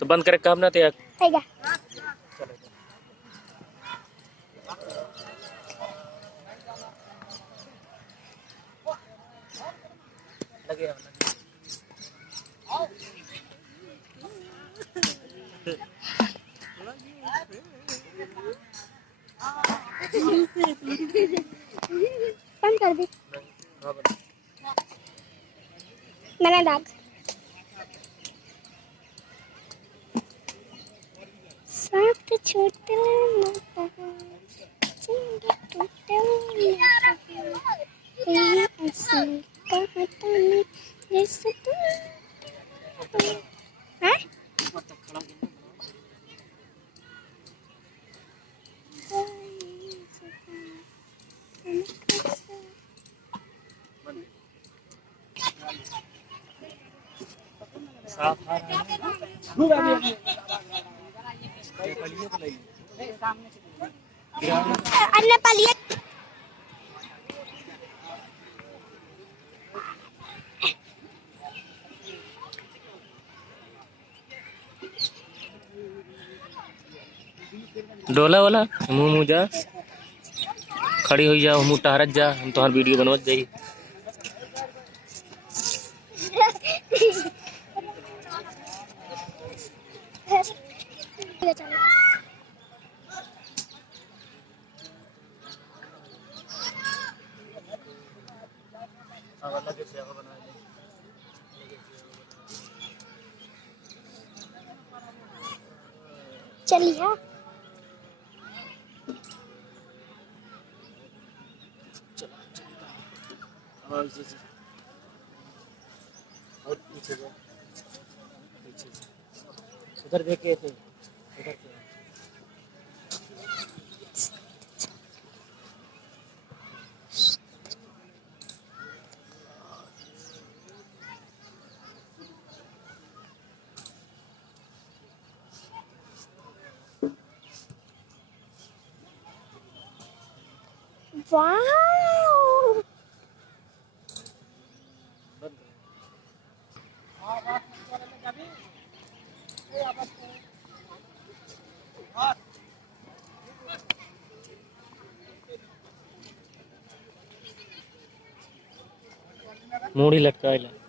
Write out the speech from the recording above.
तो बंद करे काम ना ते लगे बंद कर दे मैंने डाक साथ छोटे नेपाली डोला वाला मुँह जा खड़ी हो जा मुँह टहरत जा हम तोहर वीडियो बनवत जाई चलिए हाँ उधर देखे थे उधर वाओ मूड़ी लटकाएला।